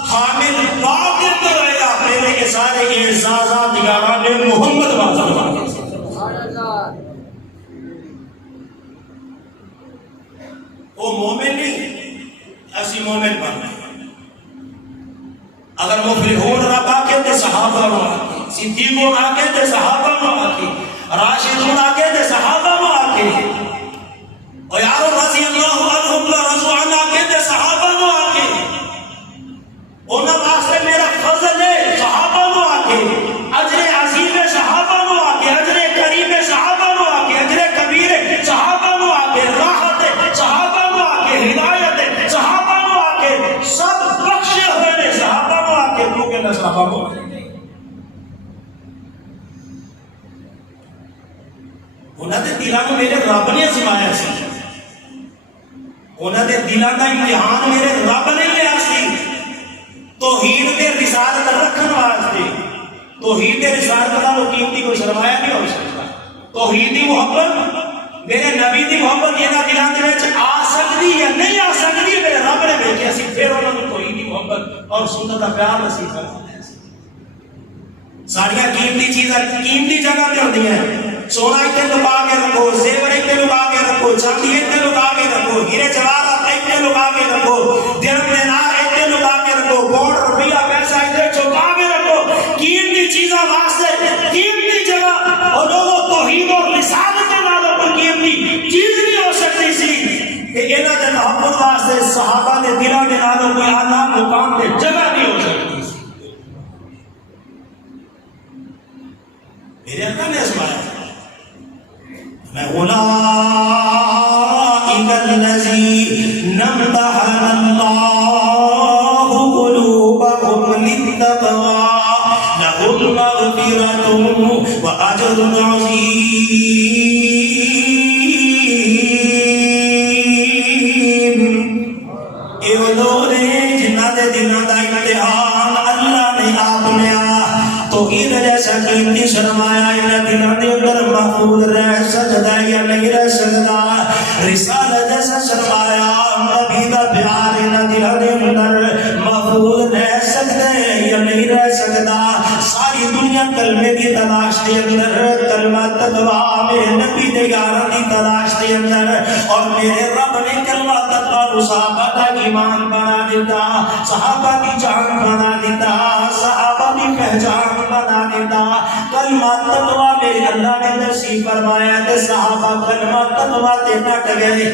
حامل پاک تو رہا میرے کے سارے اعزازات یاران محمد واضح وہ مومن نہیں ایسی مومن بن گئے اگر مفلحون رب آکے تے صحابہ نو آکے صدیقون آکے تے صحابہ نو آکے راشدون آکے تے صحابہ نو آکے اور یارو رضی اللہ عنہم و رضو عنہ آکے تے صحابہ نو آکے انہاں واسطے میرا فضل ہے صحابہ نو آکے اجر عظیم صحابہ نو آکے اجر کریم صحابہ نو آکے اجر کبیر صحابہ نو آکے راحت صحابہ نو آکے ہدایت صحابہ نو آکے سب بخشے ہوئے نے صحابہ نو آکے کیونکہ میں صحابہ نو آکے انہاں دے دلان میرے رب نے سمایا سی انہاں دے دلان دا امتحان میرے رب نے لیا سی توحید دے رسالت رکھن واسطے توحید دے رسالت دا وہ قیمتی کوئی سرمایہ نہیں ہو سکتا توحید دی محبت میرے نبی دی محبت یہ نہ دلان دے وچ آ سکتی یا نہیں آ سکتی میرے رب نے ویکھیا سی پھر انہاں نوں توحید دی محبت اور سنت دا پیار نصیب کرتا ہے ساریاں قیمتی چیزاں قیمتی جگہ تے ہوندی ہیں سونا اتنے لگا کے رکھو زیور اتنے لگا کے رکھو چاندی اتنے لگا کے رکھو ہیرے جواہرات اتنے لگا کے رکھو درہم دینار اتنے لگا کے رکھو گولڈ روپیہ پیسہ اتنے چھپا کے رکھو قیمتی چیزاں واسطے قیمتی جگہ اور لوگوں توحید اور رسالت کے نالوں پر قیمتی چیز نہیں ہو سکتی سی کہ انہاں دے محبت واسطے صحابہ دے دلاں دے نالوں کوئی اعلیٰ مقام تے جگہ نہیں ہو سکتی سی میرے اللہ نے اسمایا أولئك الذين امتحن الله قلوبهم للتقوى لهم مغفرة وأجر عظيم اے لوگ نے جنہاں دے دلاں دا امتحان اللہ نے آپ نے توحید جیسا قیمتی سرمایہ انہاں دلاں دے اندر محفوظ رہ سکدا یا نہیں رہ سکدا رسالت جیسا سرمایہ نبی دا پیار انہاں دلاں دے اندر محفوظ رہ سکدا یا نہیں رہ سکدا ساری دنیا کلمے دی تلاش دے اندر کلمہ تقوی میرے نبی دے یاراں دی تلاش دے اندر اور میرے رب نے کلمہ تقوی صحابہ دا ایمان بنا دیتا صحابہ کی جان بنا دیتا صحابہ کی پہچان بنا دیتا کلمہ تقوی میرے اللہ نے نصیب فرمایا تے صحابہ کلمہ تقوی تے ڈٹ گئے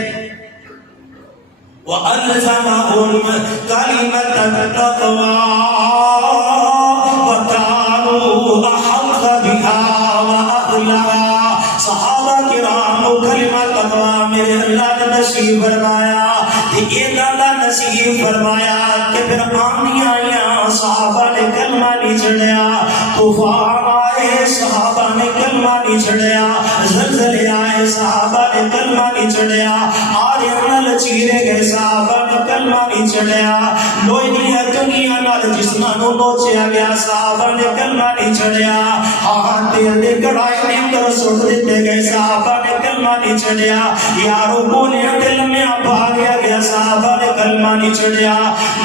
وَأَلْزَمَهُمْ كَلِمَةَ التَّقْوَىٰ وَكَانُوا أَحَقَّ بِهَا وَأَهْلَهَا صحابہ کرام کو کلمہ تقوی میرے اللہ نے نصیب فرمایا یہ اللہ نصیب فرمایا کہ پھر آنی آیا صحابہ نے کلمہ نہیں چھڑیا طوفان آئے صحابہ نے کلمہ نہیں چھڑیا زلزلے آئے صحابہ نے کلمہ نہیں چھڑیا آرے انل چیرے گئے صحابہ نے کلمہ نہیں چھڑیا لوئی دنیا نال جسمانوں نوچیا گیا صحابہ نے کلمہ نہیں چھڑیا ہاتھ تیل دے کڑائی نے اندر سوٹ دیتے گئے صحابہ نے کلمہ نہیں چھڑیا یارو بولے دل میں بھاگیا گیا صحابہ نے کلمہ نہیں چھڑیا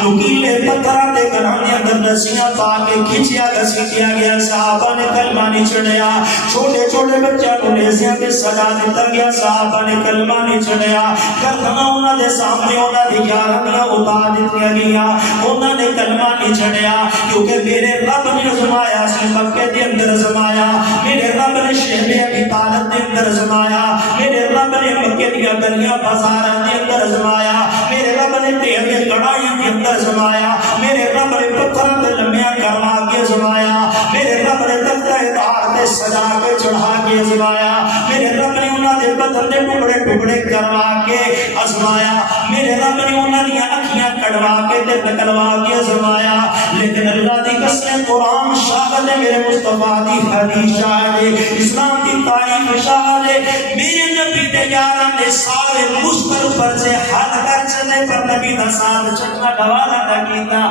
نکیلے پتھران دے گھرانے اندر نسیاں پاکے کھچیا گسیٹیا گیا صحابہ نے کلمہ نہیں چھڑیا چھوٹے چھوٹے بچہ کو نیزیاں کے سجا دیتا گیا صحابہ نے کلمہ نہیں چھڑیا گردنا انہاں دے سامنے انہاں دے گیارہنیاں اتار دیتیا گیا انہاں نے کلمہ نہیں چھڑیا کیونکہ میرے رب نے زمایا سی مکہ دے اندر زمایا میرے رب نے شہر ابی طالب دے اندر زمایا میرے رب نے مکہ دیا گلیاں بازاراں دے اندر زمایا میرے رب نے تیر کے کڑائیاں دے اندر زمایا میرے رب نے پتھراں تے لمیاں کروا کے زمایا میرے رب نے تختہ دار تے سجا کے چڑھا کے زمایا میرے رب نے انہاں دے بدن دے ٹکڑے ٹکڑے کروا کے ازمایا میرے رب نے انہاں دی اکھیاں کڑوا کے تے نکلوا کے زمایا لیکن اللہ دی قسم قرآن شاہد ہے میرے مصطفیٰ دی حدیث شاہد ہے اسلام دی تاریخ شاہد ہے میرے نبی دے یاراں دے سارے مشکل پر سے حل کر چلے پر نبی دا ساتھ چکنا گوارا نہ کیتا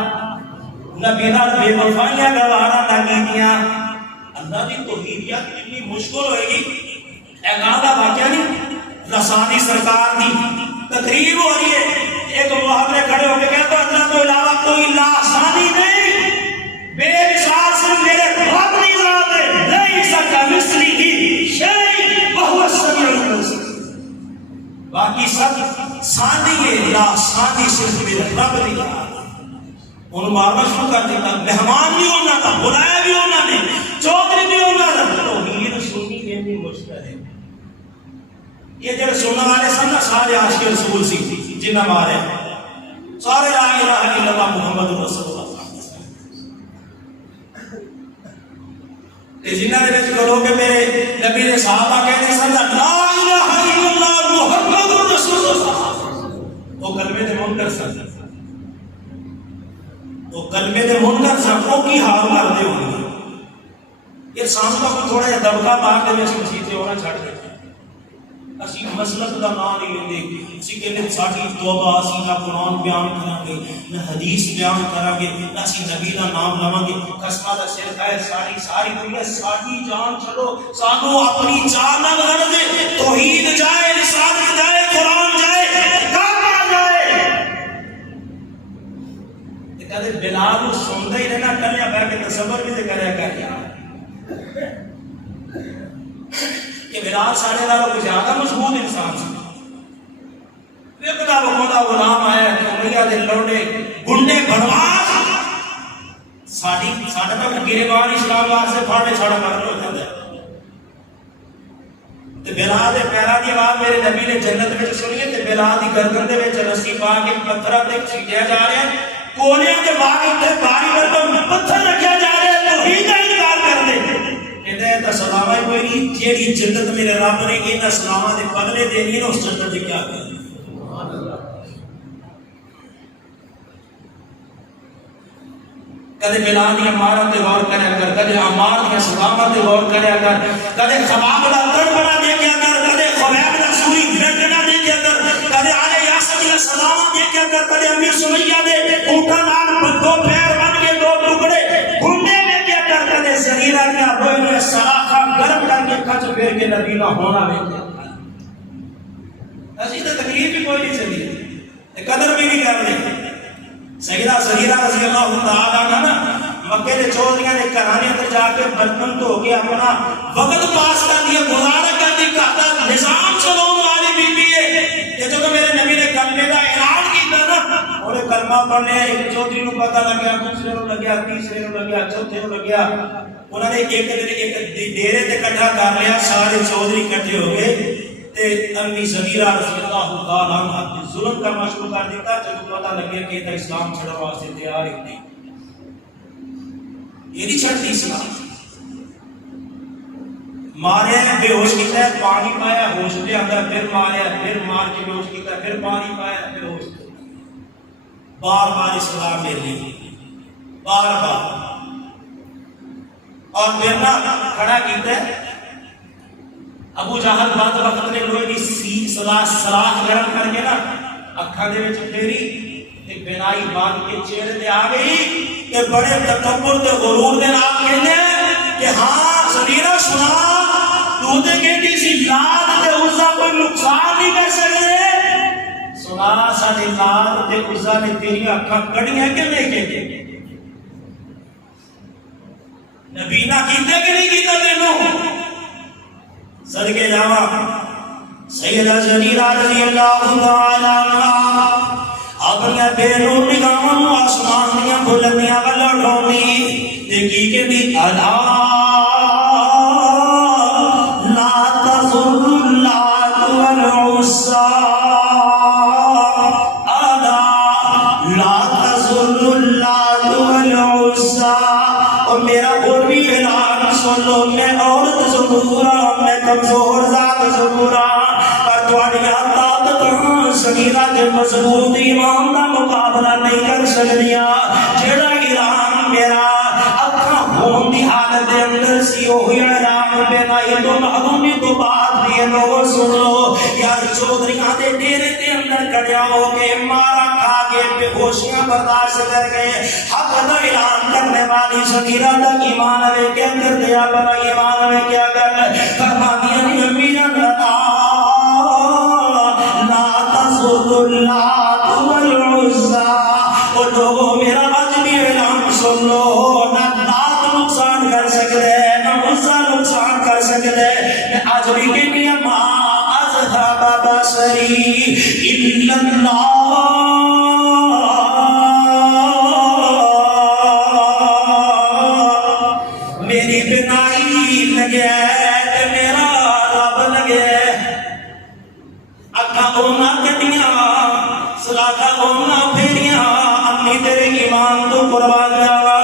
نبی نال بے وفائیاں گوارا نہ کیتیاں اللہ دی توحیدیت کتنی مشکل ہوئے گی اے گاہ واقعہ نہیں رسانی سرکار دی تقریب ہو رہی ہے ایک محاورے کھڑے ہو کے کہتا اللہ تو علاوہ باقی سب سادی ہے، لا سادی صرف میرے رب دی یاد۔ انہوں مارنا شروع کر دیتا، مہمان بھی ہونا تھا، بلایا بھی ہونا نے، چودھری بھی ہونا تھا۔ توحید سنی کے بھی مشکل ہے۔ یہ جو سننے والے سن نا سارے عاشق رسول سی جنہ مارے سارے لا الہ الا اللہ محمد رسول اللہ جنہ دے وچ کرو کہ میرے نبی نے صحابہ کہتے سن لا الہ الا اللہ محمد رسول اللہ، وہ کلمے دے منکر سن، وہ کلمے دے منکر سن، وہ کی حال کرتے ہوں گے؟ یہ سامنے کو تھوڑا جہا دبکا مار کے مسیح سے ہونا چھڑ دیتے اسی مسلک دا نام نہیں لیندے، اسی کہندے ساڈی توبہ اسی نہ قرآن بیان کراں گے نہ حدیث بیان کراں گے نہ اسی نبی دا نام لواں گے۔ قسمہ دا صدقہ ہے ساری دنیا ساڈی جان چھڑو، سانو اپنی جان نہ لڑ دے، توحید جائے، رسالت جائے، قرآن جائے، کعبہ جائے۔ تے کدے بلال نوں سندا ہی رہنا کریا بیٹھ کے تصور بھی تے کریا کریا کہ بلال سارے نالوں کو زیادہ مضبوط انسان سی۔ ویکھدا وکھدا غلام آیا امیہ دے لوڈے گنڈے بنواس ساڈا تک گریبان اسلام واسطے پھاڑے چھاڑا کر لو جاندا تے بلال دے پیراں دی آواز میرے نبی نے جنت وچ سنی تے بلال دی گردن دے وچ رسی پا کے پتھراں تے چھیٹیا جا رہا ہے، کولیاں دے باغ تے باری پر پتھر رکھیا جا رہا ہے، توحید دا انکار کر دے۔ کہتا سلامہ کوئی نہیں، جیڑی جنت میرے رب نے انہاں سلامہ دے بدلے دینی ہے اس جنت دے کیا کرے۔ کدے بلال دی عمارت تے غور کریا کر، کدے عمار دی سلامہ تے غور کریا کر، کدے خباب دا تڑپنا دیکھیا کر، کدے خبیب دا سوئی گھڑکنا دیکھیا کر، کدے آل یاسر دی سلامہ دیکھیا کر، کدے امیر سمیہ دے اونٹاں نال دو پیر بن کے دو ٹکڑے گھنڈے دیکھیا کر، کدے زہیرہ دیا روئے سراخا گرم کر کے کچھ پھیر کے نبی نہ ہونا دیکھیا کر۔ ایسی تو تکلیف بھی کوئی نہیں چلی، قدر بھی نہیں کر رہے۔ سیدہ زہیرہ رضی اللہ تعالیٰ عنہ مکے دے چودھریاں دے گھرانے اندر جا کے برتن دھو کے اپنا وقت پاس کر دیا، گزارا کر دی، کہتا نظام چلاؤن والی بی بی ہے کہ جو میرے نبی نے کلمے کا اعلان کیتا نا، انہیں کلمہ پڑھنے ایک چودھری نو پتہ لگیا، دوسرے نو لگیا، تیسرے نو لگیا، چوتھے نو لگیا، انہوں نے ایک ڈیرے تے اکٹھا کر لیا، سارے چودھری اکٹھے ہو گئے تے امی زہیرہ رضی اللہ تعالیٰ عنہ ظلم کرنا شروع کر دیتا۔ جب پتہ لگے کہ یہ اسلام چھڑا واسطے تیار ہی نہیں، یہ نہیں چھڑتی اسلام، مارے بے ہوش کیتا ہے، پانی پایا ہوش دے اندر، پھر مارے پھر مار کے بے ہوش کیتا ہے، پھر پانی پایا پھر ہوش دے، بار بار اسلام لے لی، بار بار، اور پھر نہ کھڑا کیتا ہے۔ ابو جہل بعد وقت نے لوہے کی سلاخ گرم کر کے نا اکھاں دے وچ پھیری تے بینائی باندھ کے چہرے تے آ گئی تے بڑے تکبر تے غرور دے نال کہندے کہ ہاں زہیرہ سنا، تو تے کہندی سی لات تے عزا کوئی نقصان نہیں کر سکدے، سنا ساڈے لات تے عزا نے تیری اکھاں کڑیاں کہ نہیں کہندے، نبی نہ کیتے کہ نہیں کیتا تینوں؟ صدقے جاواں سیدہ زہیرہ رضی اللہ تعالیٰ عنہا اپنی بے نور نگاہاں آسمان دیاں بلندیاں ول اٹھاؤندی تے کی کہندی الا لا تضر اللات والعزى، الا لا تضر اللات والعزى، اور میرا اور بھی اعلان سن لو، میں عورت ضرور ہوں، میں کمزور ذات ضرور ہوں، پر تواڈیاں طاقتاں زہیرہ دے مضبوط ایمان دا مقابلہ نہیں کر سکدیاں۔ جڑا اعلان میرا اکھاں ہون دی حالت دے اندر سی، وہی اعلان بینائی تو محرومی تو بعد بھی لوگ سن لو، یار چودھریاں دے ڈیرے دے اندر کھڑیا ہو کے مارا کھا کے بے ہوشیاں برداشت کر گئے، حق دا اعلان کرنے والی زہیرہ دا ایمان ہے کیا کر دیا، بنا ایمان ہے کیا کر فرمانیاں نہیں امی جان لا تضر اللات والعزى، اور لوگوں میرا آج بھی اعلان سن لو، نہ لات نقصان کر سکتے نہ عزا نقصان کر سکتے، میں آج بھی کہنی ما اذهب بصری میری بنائی لگے تے میرا رب لگے اکھا اونا کٹیاں سلاکا اونا پھیریاں اپنی تیرے ایمان تو قربان جاوا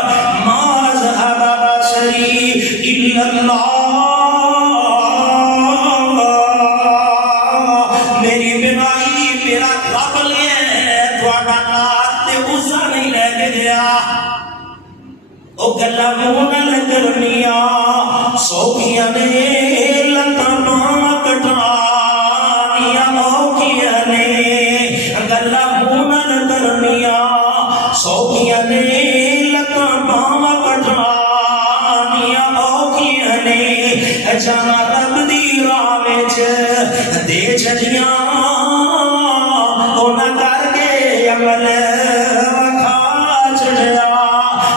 ما ذهب بصری الا اللہ میری بنائی میرا رب لگے تھوڑا نات تے عزا نہیں لے کے گیا او گلا منہ نہ کرنیاں سوکھیاں نے لتاں کٹانیاں اوکھیاں نے گلا منہ نہ کرنیاں سوکھیاں نے لتاں کٹانیاں اوکھیاں نے جانا رب دی راہ وچ دے چلیاں او نہ کر کے عمل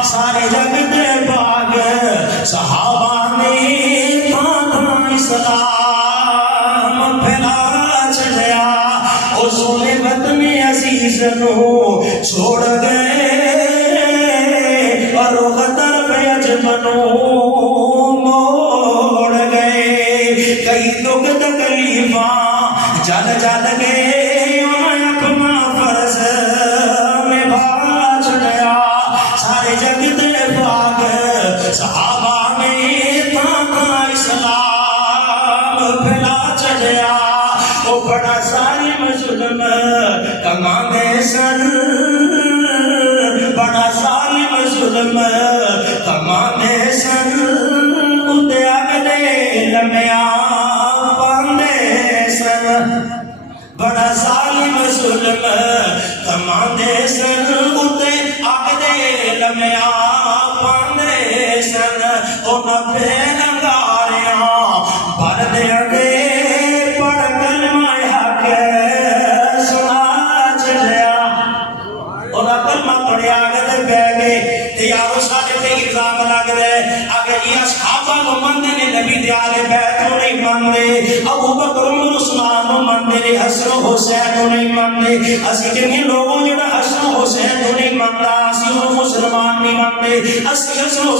سارے جگ دے باغ صحابہ نے تھان اسلام پھیلا چلیا او سونے وطن عزیز نو چھوڑ گئے اور رخ طرف اجمنو موڑ گئے کئی دکھ تکلیفاں جل جل گئے اپنا فرض میں بھا چڑیا سارے جگ دے باغ صحابہ نے تھا اسلام پھیلا چلیا وہ بڑا ظالم ظلم کماندے سن بڑا ظالم ظلم کماندے سن اندے اگلے لمیاں پاندے سن بڑا ظالم ظلم کماندے سن اندے اگلے لمیاں پاندے سن انہاں پہ انگاریاں بھر دے اگے پڑھ کلمہ حق سنا چلیا انہاں کلمہ پڑھیا اگے بہ گئے تے یارو سارے تے الزام لگ رہے اگر یہ اصحابہ کو مندے نے نبی دے آلے بیت کو نہیں مندے ابو بکر عمر عثمان کو مندے نے حسن و حسین کو نہیں مندے اسی جنہیں لوگوں جنہیں حسن و حسین کو نہیں مندہ اسی انہوں مسلمان نہیں مندے اسی حسن و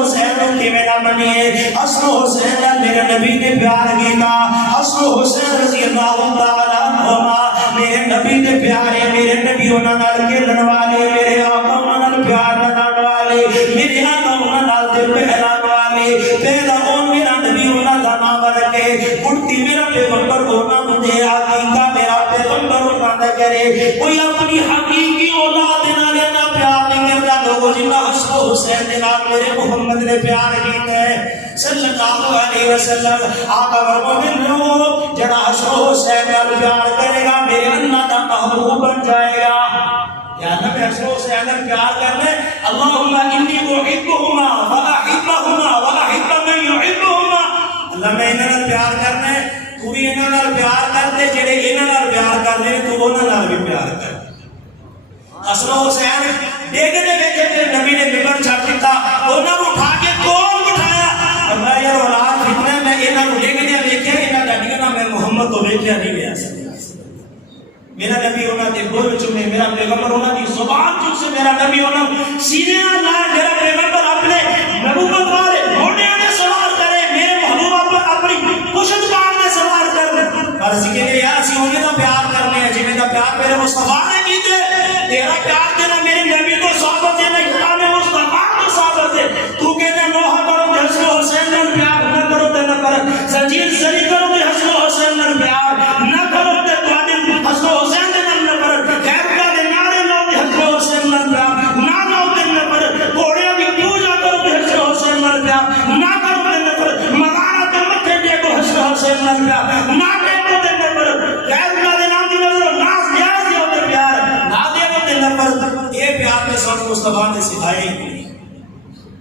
حسین کو کیویں نہ منیے حسن و حسین میرے نبی نے پیار کیتا حسن و حسین رضی اللہ تعالیٰ عنہما میرے نبی نے پیارے میرے نبی انہاں نال کھیلن والے میرے آقا انہاں نال پیار لگان والے میرے آقا انہاں نال دل بہلان والے پیدا اون میرا نبی انہاں دا نام رکھے اٹھتی میرا پیغمبر ہونا مجھے حقیقہ میرا پیغمبر ہونا نہ کرے کوئی اپنی حقیقی اولاد نال نہ پیار نہیں کرتا لوگوں جنہ حسن و حسین دے نال میرے محمد نے پیار کیتا ہے صلی اللہ علیہ وسلم آقا فرماتے ہیں جڑا حسن و حسین نال پیار کرے گا میرے اللہ دا محبوب بن جائے گا یا نبی حسن و حسین نال پیار کرنے اللہم انی احبہما فاحبہما واحب من یحبہما اللہ میں انہاں نال پیار کرنے تو بھی انہاں نال پیار کرتے جڑے انہاں نال پیار کرنے تو انہاں نال بھی پیار کر حسن و حسین دیکھنے ویکھے نبی نے ممبر چھڈ دیتا انہاں نوں اٹھا کے کول بٹھایا میں یار اولاد فتنہ میں انہاں نوں دیکھنے ویکھے انہاں ڈڈیاں نہ میں محمد تو ویکھیا نہیں ویا میرا نبی انہاں دے بول چومے میرا پیغمبر انہاں دی زبان چوں سے میرا نبی انہاں سینے لا میرا پیغمبر اپنے نبوت والے موڑیاں نے سوار کرے میرے محبوب اپنی پشت پاڑ نے سوار کر عرض کے لیے یار اسی انہیں دا پیار کرنے ہیں جنہیں دا پیار میرے مصطفیٰ نے کیتے تیرا پیار دینا میرے نبی کو صحبت دینا اکرام مصطفیٰ کو صحبت دے تو کہتے نوحہ کرو کہ حسن و حسین نال پیار نہ کرو تے نہ کر سجید سری کرو کہ حسن و حسین نال پیار نہ کرو تے تواڈے حسن و حسین دے نال نہ کر خیر کا دے نعرے لو کہ حسن و حسین نال پیار نہ لو تے نہ کر گھوڑیاں دی پوجا کرو کہ حسن و حسین نال پیار نہ کرو تے نہ کر مغارہ تے متھے دے کو حسن و حسین نال پیار نہ کرو تے نہ کر خیر کا دے نام دی نظر ناز نیاز دی تے پیار نہ دے تے نہ کر یہ پیار نے سب مصطفیٰ نے سکھائے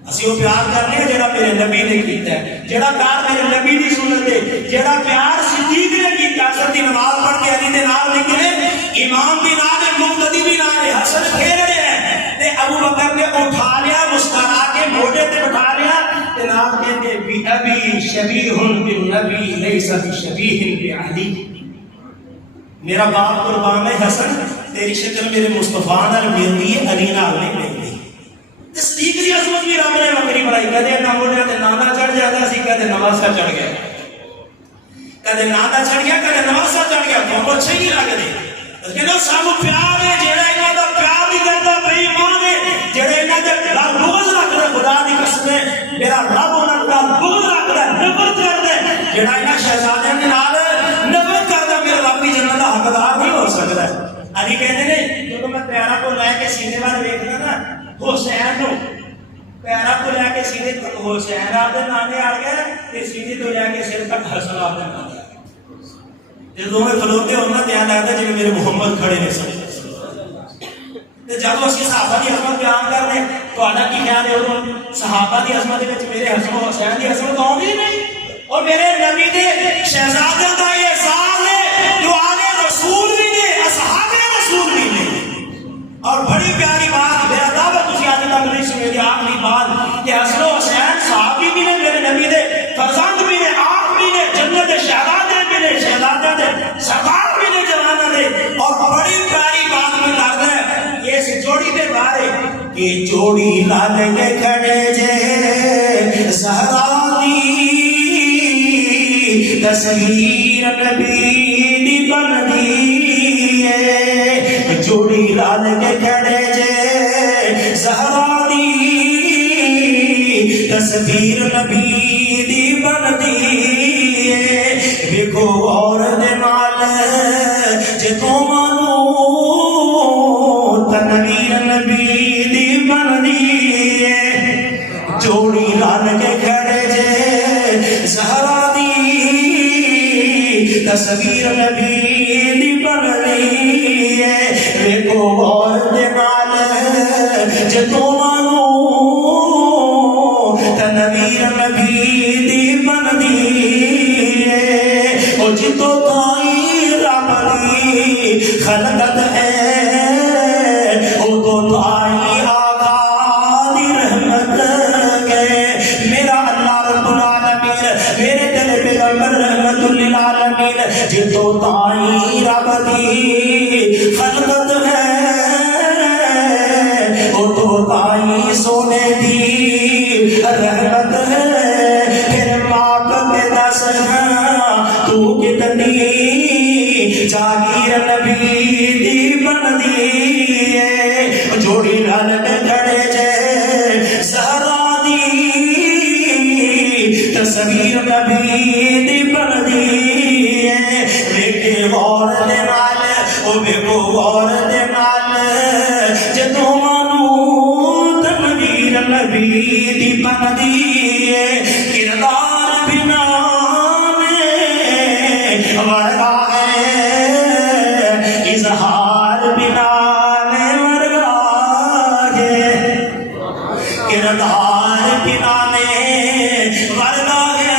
اسی وہ پیار کرنے ہیں جڑا میرے نبی نے کیتا ہے جڑا پیار میرے نبی دی سنت ہے جڑا پیار صدیق نے کیتا اثر دی نماز پڑھ کے علی دے نال نکلے امام دی نال مقتدی دی نال حسن کھیل رہے ہیں تے ابو بکر نے اٹھا لیا مسکرا کے موڈے تے بٹھا لیا تے نال کہتے بی ابی شبیہ بالنبی لیس بشبیہ بعلی میرا باپ قربان حسن تیری شکل میرے مصطفیٰ نال ملتی ہے، علی نال نہیں ملتی۔ تصدیق دی عظمت بھی رب نے وکری بنائی، کدے نہ موڈیاں تے نانا چڑھ جاتا سی، کدے نواسا چڑھ گیا، کدے نانا چڑھ گیا، کدے نواسا چڑھ گیا، تو اچھے نہیں لگتے۔ کہنا سانو پیار ہے، جیڑا انہاں دا پیار نہیں کردا بے ایمان ہے، جیڑا انہاں دے بغض رکھدا خدا دی قسم ہے، میرا رب انہاں نال بغض رکھدا، نفرت کردا، جیڑا انہاں شہزادیاں دے نال نفرت کردا، میرا رب بھی جنت دا حقدار نہیں ہو سکدا۔ علی کہندے نے جدوں میں پیارا کو لے کے سینے وال ویکھدا نا حسین نو، پیرا کو لے کے سینے تک حسین آپ دے نانے آ گئے تے سینے تو لے کے سر تک حسن آپ دے نانے آ گئے۔ جدوں میں کھلوتے ہونا دھیان لگتا جی میرے محمد کھڑے نے سب تے جب اسی صحابہ دی عظمت بیان کرنے تہاڈا کی خیال ہے اودوں صحابہ دی عظمت وچ میرے حسن و حسین دی عظمت آؤندی نہیں؟ اور میرے نبی دے شہزادے دا یہ احساس ہے جو آلے رسول بھی نے، اصحاب رسول بھی نے۔ اور بڑی پیاری بات میرا دعوت تسی آج تک نہیں سنی دی آخری بات کہ حسن و حسین صحابی بھی نے، میرے نبی دے فرزند بھی نے، آپ بھی نے، جنت دے شہزادے بھی نے، شہزادہ دے سردار بھی نے جوانہ دے۔ اور بڑی پیاری بات میں کردا ہے اس جوڑی دے بارے کہ جوڑی لال کے کھڑے جے زہرا دی تصویر نبی دی بن دی ہے، جوڑی لال کے کھڑے جے زہرا دی تصویر نبی دی بن دی ہے۔ ویکھو اور دے نال جے تو مانو تنویر نبی دی بن دی ہے، جوڑی لال کے کھڑے جے زہرا دی تصویر نبی دی بن دی ہے۔ ویکھو اور دے نال جے تو مانو تنویر نبی دی بن دی ہے۔ او جتو تائی رب دی خلقت ہے، او تو تائی آقا دی رحمت ہے۔ میرا اللہ رب العالمین، میرے تیرے پیغمبر رحمت للعالمین، جتو تائی رب دی خلقت ہے، او تو تائی سونے دی رحمت ہے۔ پھر ماپ کے دس تو کتنی جاگیر نبی دی بن دی ہے، جوڑی لال کے کھڑے جے زہرا دی تصویر نبی دی بن دی ہے۔ ویکھے غور دے نال، او ویکھو غور دے نال جے تو مانو تنویر نبی دی بن دی ہے۔ کردار بنا میں ورگا ہے، اظہار بنا میں ورگا ہے، کردار بنا میں ورگا ہے،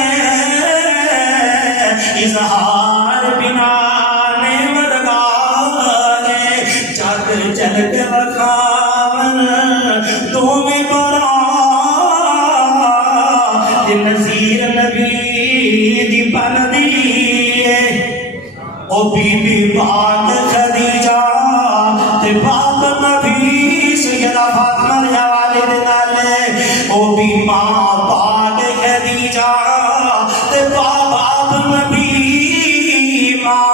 اظہار بنا میں ورگا ہے۔ جگ جل کے وکھاون تو میں برا نظیر نبی دی بن دی ہے۔ او بی بی پاک خدیجہ تے باپ نبی سیدہ فاطمہ دے حوالے دے نال، او بی ماں پاک خدیجہ تے باپ نبی، ماں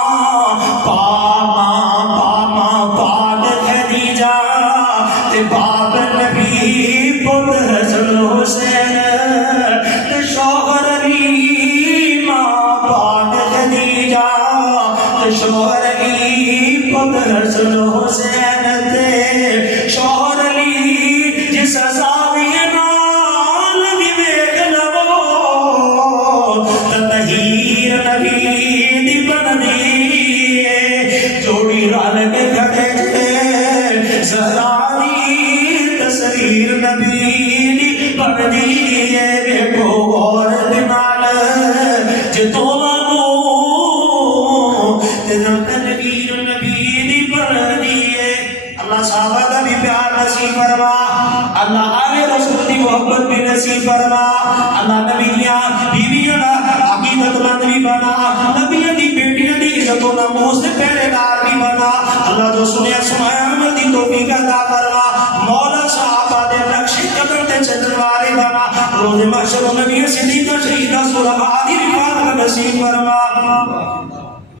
پاک خدیجہ تے باپ نبی، پتر حسن حسین تے شوہر علی، ماں پاک خدیجہ تے شوہر علی، پتر حسن حسین تے شوہر علی، جس زاویے نال بھی ویکھ لو تطہیر نبی دی بن دی ہے۔ جوڑی رل کے کھڑے جے زہرا دی تصویر نبی دی بن دی ہے۔ ویکھو غور دے نال جے تو مانو تے تنویر نبی دی بن دی ہے۔ اللہ صحابہ دا بھی پیار نصیب فرما، اللہ آل رسول دی محبت بھی نصیب فرما، اللہ نبیاں بیویاں دا عقیدت مند بھی بنا، نبیاں دی بیٹیاں دی عزت و ناموس دے پہرے دار راضی بنا اللہ جو سنیا سنایا عمل دی توفیق عطا فرما مولا صحابہ دے نقش قدم تے چلن والے بنا روز محشر نبی صدیقہ شہیدہ صلحاء دی رفاقت نصیب فرما